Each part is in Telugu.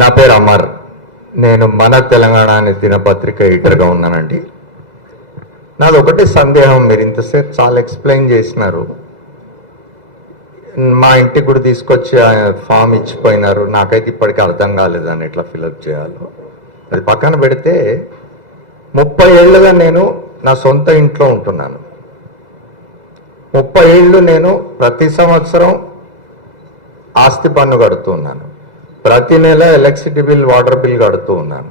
నా పేరు అమర్. నేను మన తెలంగాణ అనే దినపత్రిక ఎడిటర్గా ఉన్నానండి. నాది ఒకటే సందేహం, మీరు ఇంతసేపు చాలా ఎక్స్ప్లెయిన్ చేసినారు, మా ఇంటికి కూడా తీసుకొచ్చి ఫామ్ ఇచ్చిపోయినారు, నాకైతే ఇప్పటికీ అర్థం కాలేదని ఎట్లా ఫిలప్ చేయాలో. అది పక్కన పెడితే 30 ఏళ్ళుగా నేను నా సొంత ఇంట్లో ఉంటున్నాను. 30 ఏళ్ళు నేను ప్రతి సంవత్సరం ఆస్తి పన్ను కడుతూ ఉన్నాను, ప్రతి నెల ఎలక్ట్రిసిటీ బిల్, వాటర్ బిల్ కడుతూ ఉన్నాను.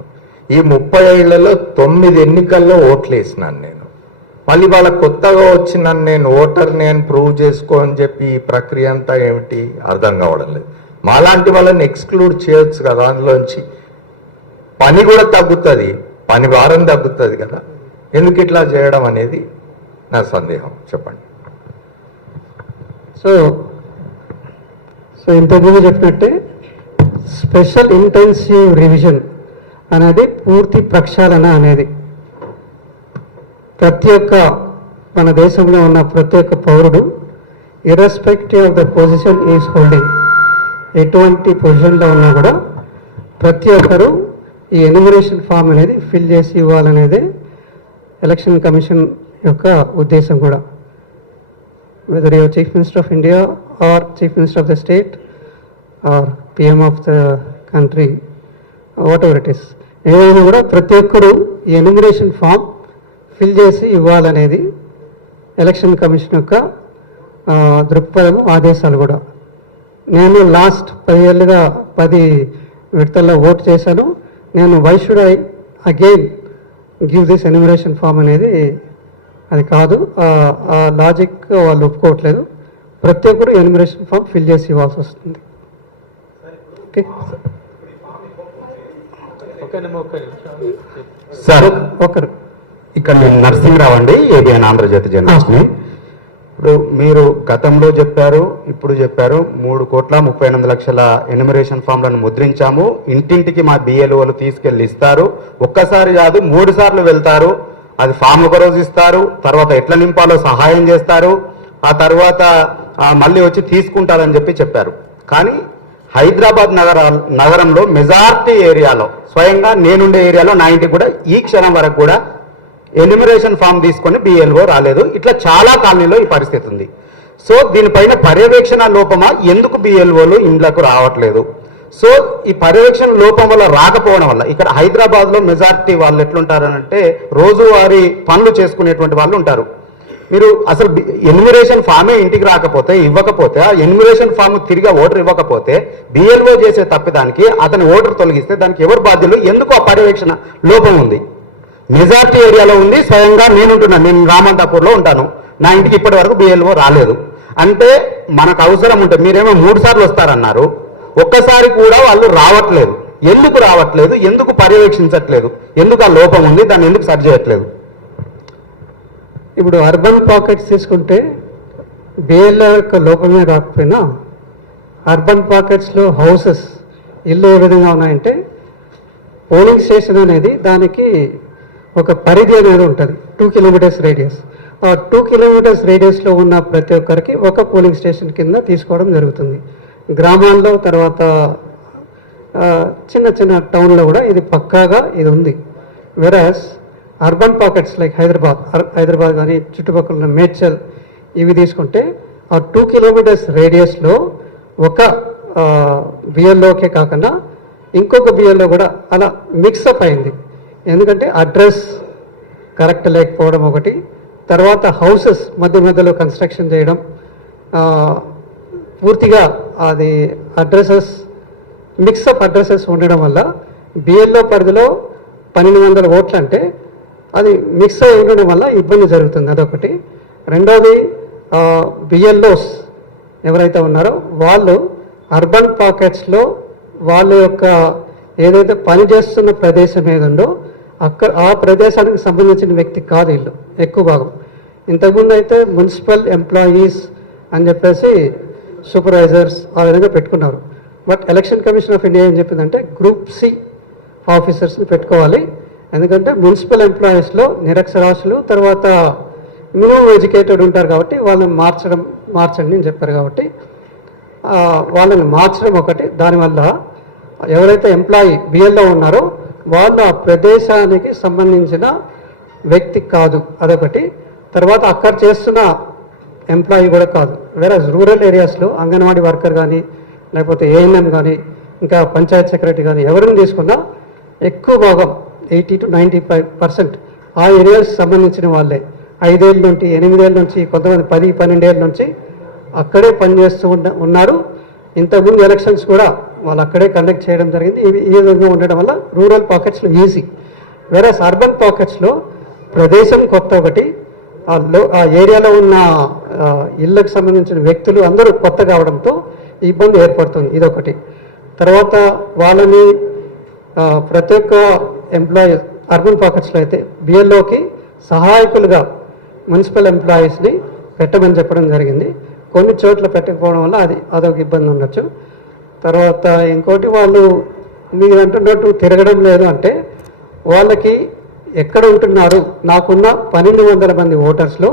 ఈ 30 ఏళ్లలో 9 ఎన్నికల్లో ఓట్లు వేసినాను నేను. మళ్ళీ వాళ్ళ కొత్తగా వచ్చిన నేను ఓటర్ నేను ప్రూవ్ చేసుకో అని చెప్పి ఈ ప్రక్రియ అంతా ఏమిటి అర్థం కావడం లేదు. మాలాంటి వాళ్ళని ఎక్స్క్లూడ్ చేయొచ్చు కదా అందులోంచి, పని కూడా తగ్గుతుంది, పని భారం తగ్గుతుంది కదా, ఎందుకు ఇట్లా చేయడం అనేది నా సందేహం. చెప్పండి. సో ఇంతకుముందు చెప్పినట్టే స్పెషల్ ఇంటెన్సివ్ రివిజన్ అనేది పూర్తి ప్రక్షాళన అనేది ప్రతి ఒక్క మన దేశంలో ఉన్న ప్రతి ఒక్క పౌరుడు irrespective of the position is holding, ఎటువంటి పొజిషన్లో ఉన్నా కూడా ప్రతి ఒక్కరూ ఈ ఎన్యూమరేషన్ ఫామ్ అనేది ఫిల్ చేసి ఇవ్వాలనేదే ఎలక్షన్ కమిషన్ యొక్క ఉద్దేశం కూడా. Whether your chief minister of India or chief minister of the state or PM of the country, whatever it is, ఏదైనా కూడా ప్రతి ఒక్కరూ ఈ ఎన్యూమరేషన్ ఫామ్ ఫిల్ చేసి ఇవ్వాలనేది ఎలక్షన్ కమిషన్ యొక్క దృక్పథం, ఆదేశాలు కూడా. నేను లాస్ట్ 10 ఏళ్ళుగా 10 విడతల్లో ఓటు చేశాను. నేను why should I again give this enumeration form అనేది అది కాదు, ఆ లాజిక్ వాళ్ళు ఒప్పుకోవట్లేదు. ప్రతి ఒక్కరు ఎన్యూమరేషన్ ఫామ్ ఫిల్ చేసి ఇవ్వాల్సి వస్తుంది. ఓకే సార్, ఒకరు ఇక్కడ నేను నరసింహరావు అండి, ఏబిఎన్ ఆంధ్రజ్యోతి జర్నలిస్ట్ని. ఇప్పుడు మీరు గతంలో చెప్పారు, ఇప్పుడు చెప్పారు 3,38,00,000 ఎన్యూమరేషన్ ఫామ్లను ముద్రించాము, ఇంటింటికి మా బిఎల్ఓలు తీసుకెళ్ళి ఇస్తారు, ఒక్కసారి కాదు 3 సార్లు వెళ్తారు, అది ఫామ్ ఒక రోజు ఇస్తారు, తర్వాత ఎట్లా నింపాలో సహాయం చేస్తారు, ఆ తర్వాత మళ్ళీ వచ్చి తీసుకుంటారని చెప్పారు. కానీ హైదరాబాద్ నగరంలో మెజార్టీ ఏరియాలో, స్వయంగా నేనుండే ఏరియాలో నా ఇంటికి కూడా ఈ క్షణం వరకు కూడా ఎన్యూమరేషన్ ఫామ్ తీసుకొని బిఎల్ఓ రాలేదు. ఇట్లా చాలా కాలనీలో ఈ పరిస్థితి ఉంది. సో దీనిపైన పర్యవేక్షణ లోపమా, ఎందుకు బిఎల్ఓలు ఇండ్లకు రావట్లేదు? సో ఈ పర్యవేక్షణ లోపం వల్ల, రాకపోవడం వల్ల, ఇక్కడ హైదరాబాద్లో మెజార్టీ వాళ్ళు ఎట్లుంటారనంటే రోజువారీ పనులు చేసుకునేటువంటి వాళ్ళు ఉంటారు. మీరు అసలు ఎన్యూమరేషన్ ఫామే ఇంటికి రాకపోతే, ఇవ్వకపోతే, ఆ ఎన్యూమరేషన్ ఫామ్ తిరిగి ఓటర్ ఇవ్వకపోతే, బిఎల్ఓ చేసే తప్పిదానికి అతని ఓటర్ తొలగిస్తే దానికి ఎవరు బాధ్యులు? ఎందుకు ఆ పర్యవేక్షణ లోపం ఉంది? మెజార్టీ ఏరియాలో ఉంది. స్వయంగా నేనుంటున్నాను, నేను రామంతాపూర్లో ఉంటాను, నా ఇంటికి ఇప్పటి వరకు బిఎల్ఓ రాలేదు. అంటే మనకు అవసరం ఉంటే, మీరేమో 3 సార్లు వస్తారన్నారు, ఒక్కసారి కూడా వాళ్ళు రావట్లేదు. ఎందుకు రావట్లేదు? ఎందుకు పర్యవేక్షించట్లేదు? ఎందుకు ఆ లోపం ఉంది? దాన్ని ఎందుకు సరి చేయట్లేదు? ఇప్పుడు అర్బన్ పాకెట్స్ తీసుకుంటే బిఎల్ఓ యొక్క లోపమే రాకపోయినా, అర్బన్ పాకెట్స్లో హౌసెస్, ఇల్లు ఏ విధంగా ఉన్నాయంటే, పోలింగ్ స్టేషన్ అనేది దానికి ఒక పరిధి అనేది ఉంటుంది, 2 కిలోమీటర్స్ రేడియస్. ఆ 2 కిలోమీటర్స్ రేడియస్లో ఉన్న ప్రతి ఒక్కరికి ఒక పోలింగ్ స్టేషన్ కింద తీసుకోవడం జరుగుతుంది. గ్రామాల్లో, తర్వాత చిన్న చిన్న టౌన్లో కూడా ఇది పక్కాగా ఇది ఉంది. వెరాస్ అర్బన్ పాకెట్స్ లైక్ హైదరాబాద్ కానీ చుట్టుపక్కల ఉన్న మేడ్చల్, ఇవి తీసుకుంటే ఆ 2 కిలోమీటర్స్ రేడియస్లో ఒక బిఎల్ఓకే కాకుండా ఇంకొక బిఎల్ఓ కూడా అలా మిక్సప్ అయింది. ఎందుకంటే అడ్రస్ కరెక్ట్ లేకపోవడం ఒకటి, తర్వాత హౌసెస్ మధ్యలో కన్స్ట్రక్షన్ చేయడం, పూర్తిగా అది అడ్రసెస్ మిక్సప్ అడ్రసెస్ ఉండడం వల్ల బిఎల్ఓ పరిధిలో 1,200 ఓట్లు అంటే అది మిక్స్ అయి ఉండడం వల్ల ఇబ్బంది జరుగుతుంది. అదొకటి. రెండవది, బిఎల్ఓస్ ఎవరైతే ఉన్నారో వాళ్ళు అర్బన్ పాకెట్స్లో వాళ్ళ యొక్క ఏదైతే పనిచేస్తున్న ప్రదేశం ఏదుందో ఆ ప్రదేశానికి సంబంధించిన వ్యక్తి కాదు వీళ్ళు ఎక్కువ భాగం. ఇంతకుముందు అయితే మున్సిపల్ ఎంప్లాయీస్ అని చెప్పేసి సూపర్వైజర్స్ ఆ విధంగా పెట్టుకున్నారు. But election commission of India ఏం చెప్పిందంటే గ్రూప్ సి ఆఫీసర్స్ని పెట్టుకోవాలి. ఎందుకంటే మున్సిపల్ ఎంప్లాయీస్లో నిరక్షరాస్యులు, తర్వాత మినిమం ఎడ్యుకేటెడ్ ఉంటారు కాబట్టి వాళ్ళని మార్చండి అని చెప్పారు. కాబట్టి వాళ్ళని మార్చడం ఒకటి. దానివల్ల ఎవరైతే ఎంప్లాయీ బిఎల్లో ఉన్నారో వాళ్ళు ఆ ప్రదేశానికి సంబంధించిన వ్యక్తి కాదు, అదొకటి. తర్వాత అక్కడ చేస్తున్న ఎంప్లాయీ కూడా కాదు. వేరే రూరల్ ఏరియాస్లో అంగన్వాడీ వర్కర్ కానీ లేకపోతే ఏఎన్ఎం కానీ ఇంకా పంచాయత్ సెక్రటరీ కానీ ఎవరిని తీసుకున్నా ఎక్కువ భాగం 80 to 95% ఆ ఏరియాస్ సంబంధించిన వాళ్ళే. 5 ఏళ్ళ నుండి 8 ఏళ్ళ నుంచి కొంతమంది 10-12 ఏళ్ళ నుంచి అక్కడే పనిచేస్తూ ఉన్నారు. ఇంతకుముందు ఎలక్షన్స్ కూడా వాళ్ళు అక్కడే కండక్ట్ చేయడం జరిగింది. ఈ విధంగా ఉండడం వల్ల రూరల్ పాకెట్స్లో ఈజీ. వేరే అర్బన్ పాకెట్స్లో ప్రదేశం కొత్త ఒకటి, ఆ ఏరియాలో ఉన్న ఇళ్ళకు సంబంధించిన వ్యక్తులు అందరూ కొత్త కావడంతో ఇబ్బంది ఏర్పడుతుంది, ఇదొకటి. తర్వాత వాళ్ళని ప్రతి ఒక్క ఎంప్లాయీ అర్బన్ పాకెట్స్లో అయితే బిఎల్ఓకి సహాయకులుగా మున్సిపల్ ఎంప్లాయీస్ని పెట్టమని చెప్పడం జరిగింది. కొన్ని చోట్ల పెట్టకపోవడం వల్ల అదొక ఇబ్బంది ఉండొచ్చు. తర్వాత ఇంకోటి, వాళ్ళు మీరు అంటున్నట్టు తిరగడం లేదు అంటే వాళ్ళకి ఎక్కడ ఉంటున్నారు, నాకున్న 1200 మంది ఓటర్స్లో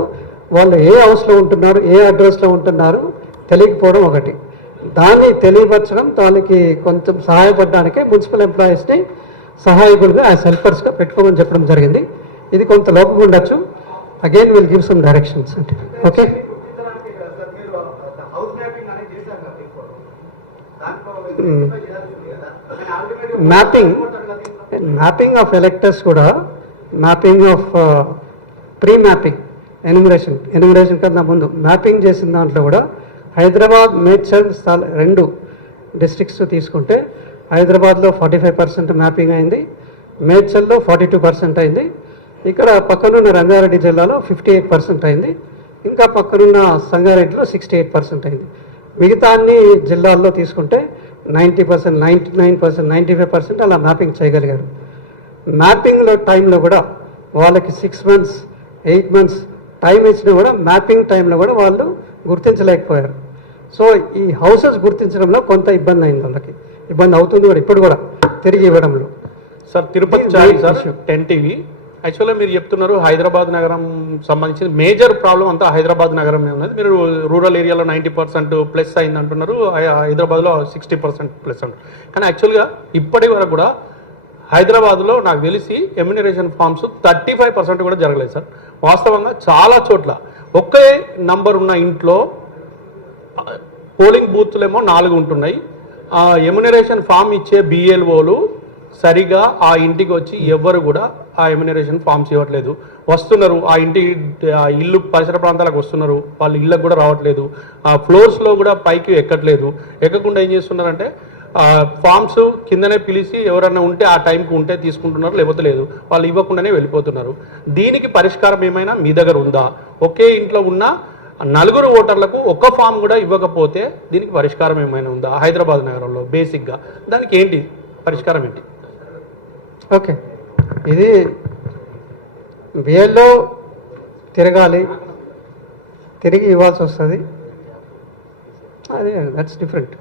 వాళ్ళు ఏ హౌస్లో ఉంటున్నారు, ఏ అడ్రస్లో ఉంటున్నారు తెలియకపోవడం ఒకటి. దాన్ని తెలియపరచడం, దానికి కొంచెం సహాయపడడానికే మున్సిపల్ ఎంప్లాయీస్ని సహాయకులుగా యాజ్ హెల్పర్స్గా పెట్టుకోమని చెప్పడం జరిగింది. ఇది కొంత లోపం ఉండొచ్చు. Again will give some directions అంటే. ఓకే, మ్యాపింగ్ ఆఫ్ ఎలక్టర్స్ కూడా, mapping of pre mapping enumeration కన్నా ముందు మ్యాపింగ్ చేసిన దాంట్లో కూడా హైదరాబాద్, మేడ్చల్, 2 డిస్ట్రిక్ట్స్ తీసుకుంటే హైదరాబాద్లో 45% మ్యాపింగ్ అయింది, మేడ్చల్లో 42% అయింది, ఇక్కడ పక్కనున్న రంగారెడ్డి జిల్లాలో 58% అయింది, ఇంకా పక్కనున్న సంగారెడ్డిలో 68% అయింది. మిగతా అన్ని జిల్లాల్లో తీసుకుంటే 90%, 99%, 95% అలా మ్యాపింగ్ చేయగలిగారు. మ్యాపింగ్లో టైంలో కూడా వాళ్ళకి 6 months, 8 months టైం ఇచ్చినా కూడా మ్యాపింగ్ టైంలో కూడా వాళ్ళు గుర్తించలేకపోయారు. సో ఈ హౌసెస్ గుర్తించడంలో కొంత ఇబ్బంది అయింది, వాళ్ళకి ఇబ్బంది అవుతుంది కూడా ఇప్పుడు కూడా తిరిగి ఇవ్వడంలో. సార్ తిరుపతి చారి సార్ 10 టీవీ. యాక్చువల్గా మీరు చెప్తున్నారు హైదరాబాద్ నగరం సంబంధించిన మేజర్ ప్రాబ్లం అంతా హైదరాబాద్ నగరమే ఉన్నది. మీరు రూరల్ ఏరియాలో 90% ప్లస్ అయింది అంటున్నారు, హైదరాబాద్లో 60% ప్లస్ అంటారు. కానీ యాక్చువల్గా ఇప్పటి వరకు కూడా హైదరాబాద్లో నాకు తెలిసి ఎమ్యూనరేషన్ ఫామ్స్ 35% కూడా జరగలేదు సార్. వాస్తవంగా చాలా చోట్ల ఒకే నంబర్ ఉన్న ఇంట్లో పోలింగ్ బూత్లేమో 4 ఉంటున్నాయి. ఎమ్యూనరేషన్ ఫామ్ ఇచ్చే బిఎల్ఓలు సరిగా ఆ ఇంటికి వచ్చి ఎవ్వరు కూడా ఆ ఎమ్యూనరేషన్ ఫామ్స్ ఇవ్వట్లేదు. వస్తున్నారు ఆ ఇల్లు పరిసర ప్రాంతాలకు వస్తున్నారు, వాళ్ళు ఇళ్ళకు కూడా రావట్లేదు, ఆ ఫ్లోర్స్లో కూడా పైకి ఎక్కట్లేదు. ఎక్కకుండా ఏం చేస్తున్నారంటే ఫామ్స్ కిందనే పిలిచి ఎవరన్నా ఉంటే ఆ టైంకి ఉంటే తీసుకుంటున్నారు, లేకపోతే లేదు, వాళ్ళు ఇవ్వకుండానే వెళ్ళిపోతున్నారు. దీనికి పరిష్కారం ఏమైనా మీ దగ్గర ఉందా? ఒకే ఇంట్లో ఉన్న 4 ఓటర్లకు ఒక్క ఫామ్ కూడా ఇవ్వకపోతే దీనికి పరిష్కారం ఏమైనా ఉందా హైదరాబాద్ నగరంలో? బేసిక్గా దానికి ఏంటి పరిష్కారం ఏంటి? ఓకే, ఇది బిఎల్లో తిరగాలి, తిరిగి ఇవ్వాల్సి వస్తుంది, అదే దట్స్ డిఫరెంట్.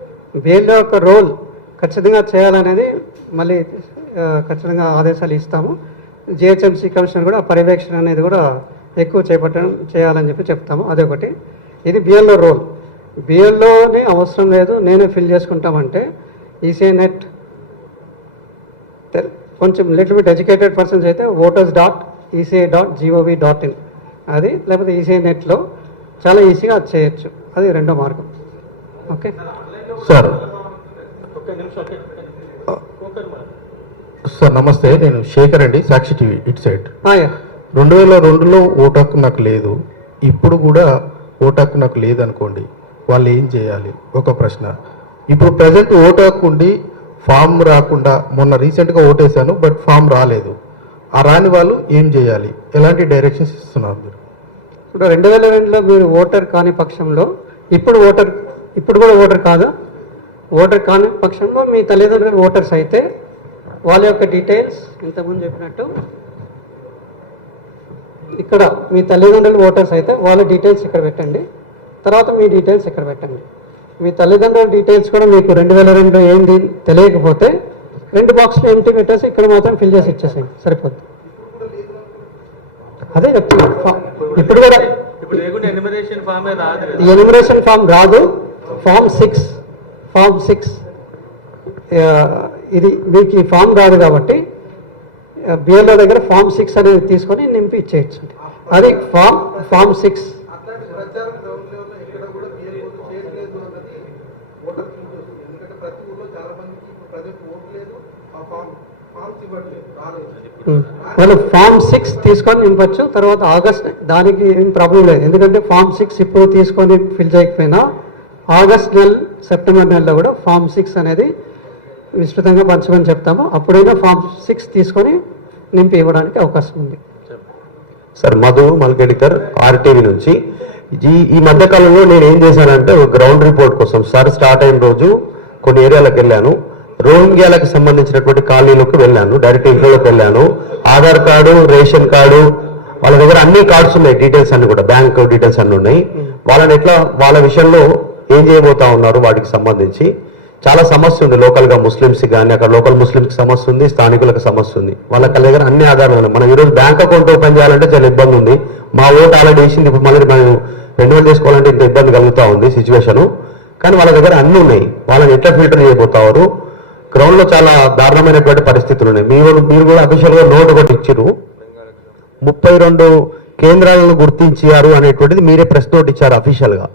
బిఎల్లో యొక్క రోల్ ఖచ్చితంగా చేయాలనేది మళ్ళీ ఖచ్చితంగా ఆదేశాలు ఇస్తాము. జిహెచ్ఎంసీ కమిషన్ కూడా పర్యవేక్షణ అనేది కూడా ఎక్కువ చేయాలని చెప్పి చెప్తాము, అదొకటి. ఇది బిఎల్లో రోల్. బిఎల్లోనే అవసరం లేదు, నేనే ఫిల్ చేసుకుంటామంటే ఈసీఐ నెట్ కొంచెం లిటిల్ బిట్ ఎడ్యుకేటెడ్ పర్సన్స్ అయితే voters.eci.gov.in అది, లేకపోతే ఈసీఐ నెట్లో చాలా ఈజీగా అది చేయొచ్చు, అది రెండో మార్గం. Okay sir. సార్ నమస్తే, నేను శేఖర్ అండి, సాక్షి టీవీ ఇట్ సైడ్. 2002లో ఓటు హక్కు నాకు లేదు, ఇప్పుడు కూడా ఓటు హక్కు నాకు లేదు అనుకోండి, వాళ్ళు ఏం చేయాలి? ఒక ప్రశ్న. ఇప్పుడు ప్రజెంట్ ఓటు హక్కు ఉండి ఫామ్ రాకుండా, మొన్న రీసెంట్గా ఓటేశాను బట్ ఫామ్ రాలేదు, ఆ రాని వాళ్ళు ఏం చేయాలి? ఎలాంటి డైరెక్షన్స్ ఇస్తున్నారు మీరు? ఇప్పుడు 2002లో మీరు ఓటర్ కాని పక్షంలో, ఇప్పుడు కూడా ఓటర్ కాదు, ఓటర్ కాని పక్షంలో మీ తల్లిదండ్రులు ఓటర్స్ అయితే వాళ్ళ యొక్క డీటెయిల్స్ ఇంతకుముందు చెప్పినట్టు ఇక్కడ మీ తల్లిదండ్రులు ఓటర్స్ అయితే వాళ్ళ డీటెయిల్స్ ఇక్కడ పెట్టండి, తర్వాత మీ డీటెయిల్స్ ఇక్కడ పెట్టండి. మీ తల్లిదండ్రుల డీటెయిల్స్ కూడా మీకు 2002లో ఏంది తెలియకపోతే 2 బాక్స్లో ఎంటీ పెట్టేసి ఇక్కడ మాత్రం ఫిల్ చేసి ఇచ్చేసేయండి, సరిపోద్ది. అదే చెప్తున్నా, ఇప్పుడు కూడా ఎన్యూమరేషన్ ఫామ్ రాదు, ఫామ్ 6 ఇది మీకు ఈ ఫామ్ కాదు కాబట్టి బిఎల్ఓ దగ్గర ఫామ్ 6 అనేది తీసుకొని నింపి ఇచ్చేయచ్చు. అది ఫామ్ 6. వాళ్ళు ఫామ్ 6 తీసుకొని నింపచ్చు. తర్వాత ఆగస్ట్ దానికి ఏం ప్రాబ్లం లేదు, ఎందుకంటే ఫామ్ 6 ఇప్పుడు తీసుకొని ఫిల్ చేయకపోయినా ఆగస్ట్ నెల సెప్టెంబర్ నెలలో కూడా ఫామ్ 6 అనేది విస్తృతంగా పంచమని చెప్తాము. అప్పుడైనా ఫామ్ 6 తీసుకొని నింపి ఇవ్వడానికి అవకాశం ఉంది. సార్ మధు మల్కెడికర్ ఆర్టీవీ నుంచి. ఈ మధ్య కాలంలో నేను ఏం చేశానంటే ఒక గ్రౌండ్ రిపోర్ట్ కోసం సార్ స్టార్ట్ అయిన రోజు కొన్ని ఏరియాలకు వెళ్ళాను. రోహింగ్యాలకు సంబంధించినటువంటి కాలనీలోకి వెళ్ళాను, డైరెక్ట్ ఇంట్లోకి వెళ్ళాను. ఆధార్ కార్డు, రేషన్ కార్డు, వాళ్ళ దగ్గర అన్ని కార్డ్స్ ఉన్నాయి, డీటెయిల్స్ అన్ని కూడా బ్యాంక్ డీటెయిల్స్ అన్ని ఉన్నాయి. వాళ్ళని ఎట్లా వాళ్ళ విషయంలో ఏం చేయబోతా ఉన్నారు వాటికి సంబంధించి చాలా సమస్య ఉంది. లోకల్ గా ముస్లిమ్స్ కానీ అక్కడ లోకల్ ముస్లిమ్స్ సమస్య ఉంది, స్థానికులకు సమస్య ఉంది. వాళ్ళ దగ్గర అన్ని ఆధారాలు ఉన్నాయి. మనం ఈరోజు బ్యాంక్ అకౌంట్ ఓపెన్ చేయాలంటే చాలా ఇబ్బంది ఉంది. మా ఓటు ఆల్రెడీ వేసింది, ఇప్పుడు మళ్ళీ మనం రెన్యువల్ చేసుకోవాలంటే ఇంత ఇబ్బంది కలుగుతూ ఉంది సిచ్యువేషన్. కానీ వాళ్ళ దగ్గర అన్ని ఉన్నాయి. వాళ్ళని ఎట్లా ఫిల్టర్ చేయబోతారు? గ్రౌండ్ లో చాలా దారుణమైనటువంటి పరిస్థితులు ఉన్నాయి. మీరు కూడా అఫీషియల్ గా నోట్ ఒకటి ఇచ్చారు, 32 కేంద్రాలను గుర్తించారు అనేటువంటిది మీరే ప్రెస్ నోట్ ఇచ్చారు అఫీషియల్ గా.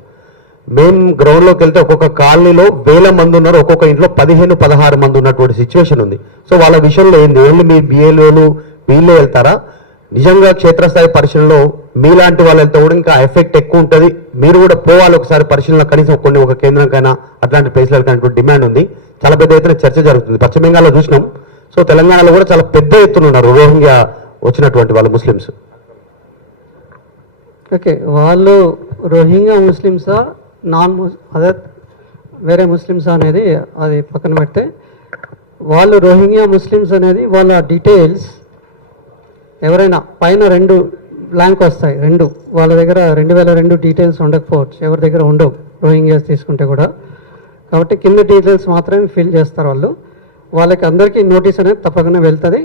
మేము గ్రౌండ్ లోకి వెళ్తే ఒక్కొక్క కాలనీలో 1000 మంది ఉన్నారు, ఒక్కొక్క ఇంట్లో 15-16 మంది ఉన్నటువంటి సిచ్యువేషన్ ఉంది. సో వాళ్ళ విషయంలో ఏంది, ఓన్లీ మీ బిఏలు వీళ్ళే వెళ్తారా? నిజంగా క్షేత్రస్థాయి పరిశీలనలో మీలాంటి వాళ్ళు వెళ్తే కూడా ఇంకా ఎఫెక్ట్ ఎక్కువ ఉంటుంది. మీరు కూడా పోవాలి ఒకసారి పరిశీలన, కనీసం ఒక కేంద్రంకైనా అట్లాంటి ప్లేస్లకు అనేటువంటి డిమాండ్ ఉంది. చాలా పెద్ద ఎత్తున చర్చ జరుగుతుంది. పశ్చిమ బెంగాల్లో చూసినాం. సో తెలంగాణలో కూడా చాలా పెద్ద ఎత్తున ఉన్నారు రోహింగ్యా వచ్చినటువంటి వాళ్ళు ముస్లిమ్స్. ఓకే, వాళ్ళు రోహింగ్యా ముస్లిమ్సా అదర్ వేరే ముస్లిమ్స్ అనేది అది పక్కన పెడితే, వాళ్ళు రోహింగ్యా ముస్లిమ్స్ అనేది వాళ్ళ డీటెయిల్స్ ఎవరైనా పైన 2 బ్లాంక్ వస్తాయి, 2 వాళ్ళ దగ్గర 2002 డీటెయిల్స్ ఉండకపోవచ్చు, ఎవరి దగ్గర ఉండవు రోహింగ్యాస్ తీసుకుంటే కూడా. కాబట్టి కింద డీటెయిల్స్ మాత్రమే ఫిల్ చేస్తారు వాళ్ళు. వాళ్ళకి అందరికీ నోటీస్ అనేది తప్పకుండా వెళ్తుంది.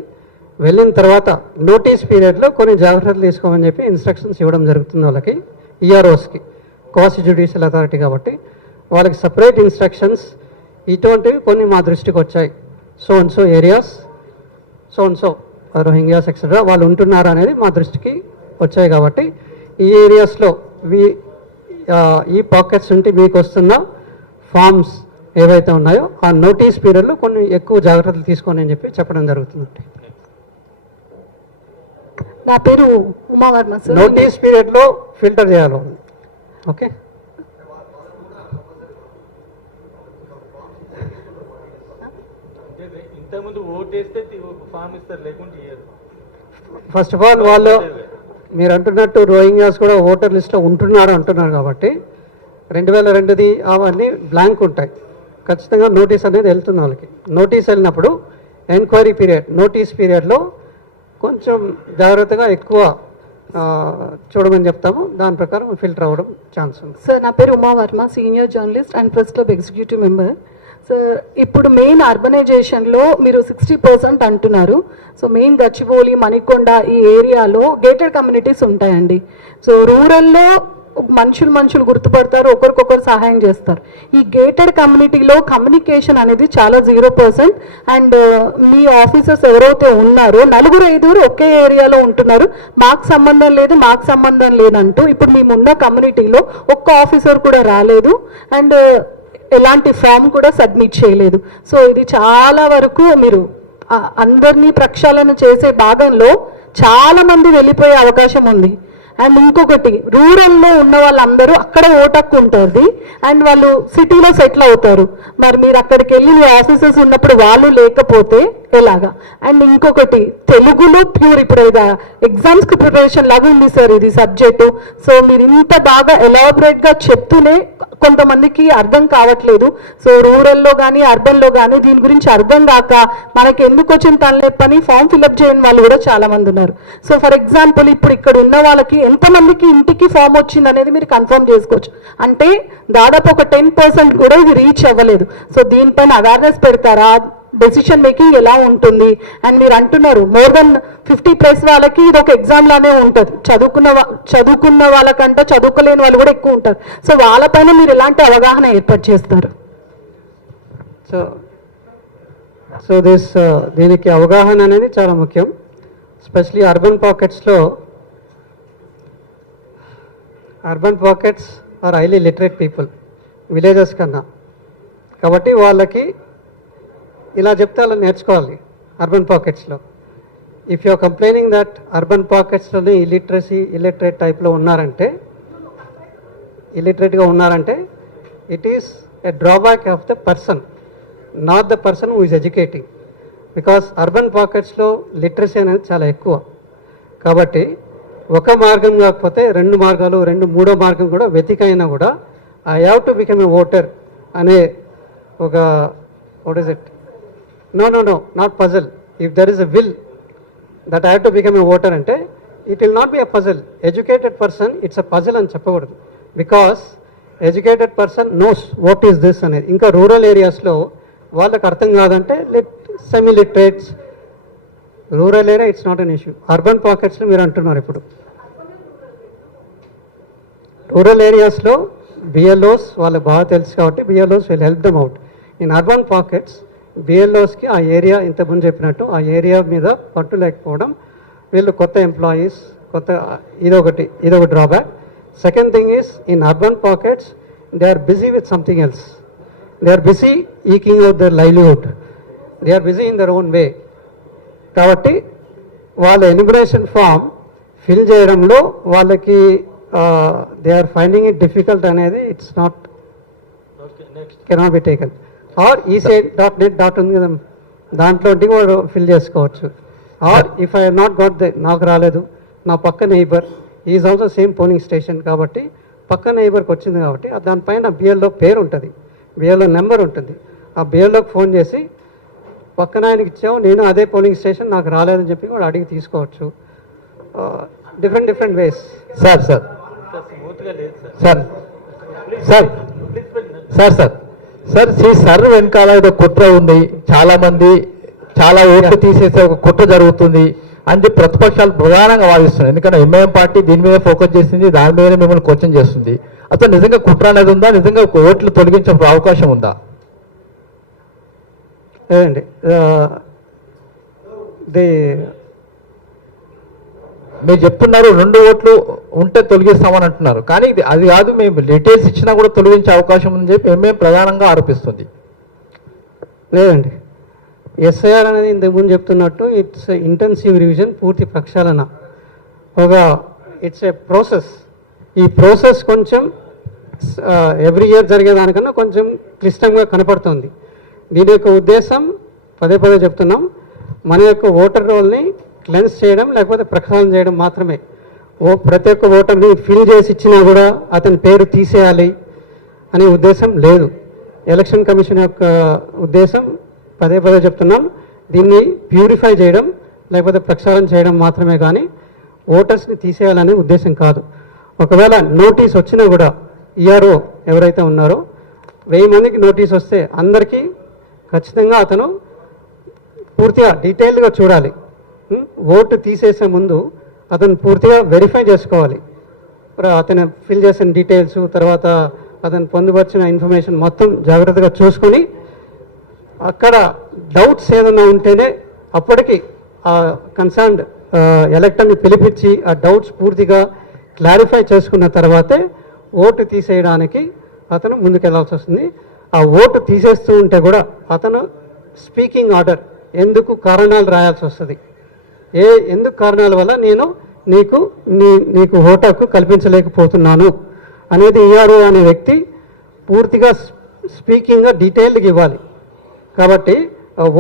వెళ్ళిన తర్వాత నోటీస్ పీరియడ్లో కొన్ని జాగ్రత్తలు తీసుకోమని చెప్పి ఇన్స్ట్రక్షన్స్ ఇవ్వడం జరుగుతుంది వాళ్ళకి, ఈఆర్ఓస్కి, క్వాసి జ్యుడిషియల్ అథారిటీ కాబట్టి వాళ్ళకి సపరేట్ ఇన్స్ట్రక్షన్స్. ఇటువంటివి కొన్ని మా దృష్టికి వచ్చాయి. So areas so Rohingyas etcetera వాళ్ళు ఉంటున్నారు అనేది మా దృష్టికి వచ్చాయి. కాబట్టి ఈ ఏరియాస్లో ఈ పాకెట్స్ నుండి మీకు వస్తున్న ఫామ్స్ ఏవైతే ఉన్నాయో ఆ నోటీస్ పీరియడ్లో కొన్ని ఎక్కువ జాగ్రత్తలు తీసుకోండి అని చెప్పి చెప్పడం జరుగుతుంది. నా పేరు ఉమావర్మ సార్. నోటీస్ పీరియడ్లో ఫిల్టర్ చేయాలి. ఓకే, ఇంతకుముందు ఓటేస్తే ఫామ్ ఇస్తారు, లేకుంటే ఫస్ట్ ఆఫ్ ఆల్ వాళ్ళు మీరు అంటున్నట్టు రోహింగ్యాస్ కూడా ఓటర్ లిస్ట్లో ఉంటున్నారు అంటున్నారు కాబట్టి 2002ది అవన్నీ బ్లాంక్ ఉంటాయి. ఖచ్చితంగా నోటీస్ అనేది వెళ్తుంది వాళ్ళకి. నోటీస్ వెళ్ళినప్పుడు ఎంక్వైరీ పీరియడ్, నోటీస్ పీరియడ్లో కొంచెం జాగ్రత్తగా ఎక్కువ చూడమని చెప్తాము. దాని ప్రకారం ఫిల్టర్ అవ్వడం ఛాన్స్ ఉంది. సార్ నా పేరు ఉమావర్మ, senior journalist and press club executive member. Sir ఇప్పుడు మెయిన్ అర్బనైజేషన్లో మీరు 60% అంటున్నారు. సో మెయిన్ గచ్చిబౌలి, మణికొండ ఈ ఏరియాలో గేటెడ్ కమ్యూనిటీస్ ఉంటాయండి. సో రూరల్లో మనుషులు గుర్తుపడతారు, ఒకరికొకరు సహాయం చేస్తారు. ఈ గేటెడ్ కమ్యూనిటీలో కమ్యూనికేషన్ అనేది చాలా 0%. అండ్ మీ ఆఫీసర్స్ ఎవరైతే ఉన్నారో 4-5 ఒకే ఏరియాలో ఉంటున్నారు, మాకు సంబంధం లేదంటూ. ఇప్పుడు మేమున్న కమ్యూనిటీలో ఒక్క ఆఫీసర్ కూడా రాలేదు అండ్ ఎలాంటి ఫామ్ కూడా సబ్మిట్ చేయలేదు. సో ఇది చాలా వరకు మీరు అందరినీ ప్రక్షాళన చేసే భాగంలో చాలా మంది వెళ్ళిపోయే అవకాశం ఉంది. అండ్ ఇంకొకటి, రూరల్లో ఉన్న వాళ్ళందరూ అక్కడ ఓటక్కు ఉంటుంది అండ్ వాళ్ళు సిటీలో సెటిల్ అవుతారు. మరి మీరు అక్కడికి వెళ్ళి మీ ఆఫీసర్స్ ఉన్నప్పుడు వాళ్ళు లేకపోతే ఎలాగా? అండ్ ఇంకొకటి, తెలుగులో ప్యూర్ ఇప్పుడు ఎగ్జామ్స్కి ప్రిపరేషన్ లాగా ఉంది సార్ ఇది సబ్జెక్టు. సో మీరు ఇంత బాగా ఎలాబరేట్గా చెప్తూనే కొంతమందికి అర్థం కావట్లేదు. సో రూరల్లో కానీ అర్బన్లో కానీ దీని గురించి అర్థం కాక మనకి ఎందుకు వచ్చిన తలనొప్పని ఫామ్ ఫిల్అప్ చేయని వాళ్ళు కూడా చాలా మంది ఉన్నారు. సో ఫర్ ఎగ్జాంపుల్ ఇప్పుడు ఇక్కడ ఉన్న వాళ్ళకి ఎంతమందికి ఇంటికి ఫామ్ వచ్చింది అనేది మీరు కన్ఫర్మ్ చేసుకోవచ్చు. అంటే దాదాపు ఒక 10% కూడా ఇది రీచ్ అవ్వలేదు. సో దీనిపైన అవేర్నెస్ పెడతారా? డెసిషన్ మేకింగ్ ఎలా ఉంటుంది? అండ్ మీరు అంటున్నారు మోర్ దెన్ 50+ వాళ్ళకి ఇది ఒక ఎగ్జామ్ లానే ఉంటుంది. చదువుకున్న వాళ్ళకంటే చదువుకోలేని వాళ్ళు కూడా ఎక్కువ ఉంటారు. సో వాళ్ళపైన మీరు ఎలాంటి అవగాహన ఏర్పాటు చేస్తారు? సో సో దీనికి అవగాహన అనేది చాలా ముఖ్యం. Especially urban pockets are highly literate people villages కన్నా. కాబట్టి వాళ్ళకి ఇలా చెప్తే అలా నేర్చుకోవాలి. అర్బన్ పాకెట్స్లో if you are complaining that urban పాకెట్స్లోనే ఇల్లిటరేట్ టైప్లో ఇల్లిటరేట్గా ఉన్నారంటే it is a drawback of the person, not the person who is educating. Because urban పాకెట్స్లో లిటరసీ అనేది చాలా ఎక్కువ. కాబట్టి ఒక మార్గం కాకపోతే 2 మార్గాలు, మూడో మార్గం కూడా వెతికైనా కూడా I have to become a voter అనే ఒక what is it no not puzzle. If there is a will that I have to become a voter అంటే it will not be a puzzle. Educated person it's a puzzle అని చెప్పకూడదు. Because educated person knows what is this అనేది. ఇంకా రూరల్ ఏరియాస్లో వాళ్ళకి అర్థం కాదంటే semi literates, rural area it's not an issue. Urban పాకెట్స్లో మీరు అంటున్నారు ఇప్పుడు రూరల్ ఏరియాస్లో బిఎల్ఓస్ వాళ్ళకి బాగా తెలుసు కాబట్టి BLOs will help them out. In urban pockets బిఎల్ఓస్కి ఆ ఏరియా ఇంతకుముందు చెప్పినట్టు ఆ ఏరియా మీద పట్టు లేకపోవడం, వీళ్ళు కొత్త ఎంప్లాయీస్ ఇదొక drawback. Second thing is in urban pockets they are busy with something else. They are busy eking out their livelihood. They are busy in their own way. కాబట్టి వాళ్ళ ఎన్యుమరేషన్ ఫామ్ ఫిల్ చేయడంలో వాళ్ళకి they are finding it difficult అనేది it's not cannot be taken. Or ఈసీఐ.net ఉంది కదా, దాంట్లో వాడు ఫిల్ చేసుకోవచ్చు. Or if I not got నాకు రాలేదు, నా పక్క neighbour is also same polling station కాబట్టి పక్క నైబర్కి వచ్చింది కాబట్టి దానిపైన బిఎల్ఓ పేరు ఉంటుంది, బిఎల్ఓ నెంబర్ ఉంటుంది. ఆ బిఎల్ఓకి ఫోన్ చేసి పక్కన ఆయనకి ఇచ్చాము, నేను అదే పోలింగ్ స్టేషన్ నాకు రాలేదని చెప్పి కూడా అడిగి తీసుకోవచ్చు. Different ways. సార్ వెనకాల ఏదో కుట్ర ఉంది, చాలా ఓట్లు తీసేసే ఒక కుట్ర జరుగుతుంది అని చెప్పి ప్రతిపక్షాలు ప్రధానంగా వాదిస్తున్నాయి. ఎందుకంటే ఎంఐఎం పార్టీ దీని మీద ఫోకస్ చేసింది, దాని మీదనే మిమ్మల్ని క్వశ్చన్ చేస్తుంది. అసలు నిజంగా కుట్ర అనేది ఉందా? నిజంగా ఓట్లు తొలగించే అవకాశం ఉందా? లేదండి, మీరు చెప్తున్నారు 2 ఓట్లు ఉంటే తొలగిస్తామని అంటున్నారు, కానీ అది కాదు, మేము డీటెయిల్స్ ఇచ్చినా కూడా తొలగించే అవకాశం ఉందని చెప్పి ఎంఐఎం ప్రధానంగా ఆరోపిస్తుంది. లేదండి, ఎస్ఐఆర్ అనేది ఇంతకుముందు చెప్తున్నట్టు ఇట్స్ ఇంటెన్సివ్ రివిజన్, పూర్తి ప్రక్షాళన. It's a process. ఈ ప్రాసెస్ కొంచెం ఎవ్రీ ఇయర్ జరిగేదానికన్నా కొంచెం క్లిష్టంగా కనపడుతుంది. దీని యొక్క ఉద్దేశం పదే చెప్తున్నాం, మన యొక్క ఓటర్ రోల్ని క్లెన్స్ చేయడం లేకపోతే ప్రక్షాళన చేయడం మాత్రమే. ప్రతి ఒక్క ఓటర్ని ఫిల్ చేసి ఇచ్చినా కూడా అతని పేరు తీసేయాలి అనే ఉద్దేశం లేదు. ఎలక్షన్ కమిషన్ యొక్క ఉద్దేశం పదే చెప్తున్నాం, దీన్ని ప్యూరిఫై చేయడం లేకపోతే ప్రక్షాళన చేయడం మాత్రమే, కానీ ఓటర్స్ని తీసేయాలనే ఉద్దేశం కాదు. ఒకవేళ నోటీస్ వచ్చినా కూడా ఈఆర్ఓ ఎవరైతే ఉన్నారో 1000 మందికి నోటీస్ వస్తే అందరికీ ఖచ్చితంగా అతను పూర్తిగా డీటెయిల్డ్గా చూడాలి. ఓటు తీసేసే ముందు అతను పూర్తిగా వెరిఫై చేసుకోవాలి. అతను ఫిల్ చేసిన డీటెయిల్స్, తర్వాత అతను పొందుపరిచిన ఇన్ఫర్మేషన్ మొత్తం జాగ్రత్తగా చూసుకొని అక్కడ డౌట్స్ ఏదైనా ఉంటేనే అప్పటికి ఆ కన్సర్న్డ్ ఎలక్టర్ని పిలిపించి ఆ డౌట్స్ పూర్తిగా క్లారిఫై చేసుకున్న తర్వాతే ఓటు తీసేయడానికి అతను ముందుకెళ్లాల్సి వస్తుంది. ఆ ఓటు తీసేస్తూ ఉంటే కూడా అతను స్పీకింగ్ ఆర్డర్ ఎందుకు కారణాలు రాయాల్సి వస్తుంది. ఎందుకు కారణాల వల్ల నేను నీకు ఓటు హక్కు కల్పించలేకపోతున్నాను అనేది ఈఆర్ఓ అనే వ్యక్తి పూర్తిగా స్పీకింగ్గా డీటెయిల్డ్గా ఇవ్వాలి. కాబట్టి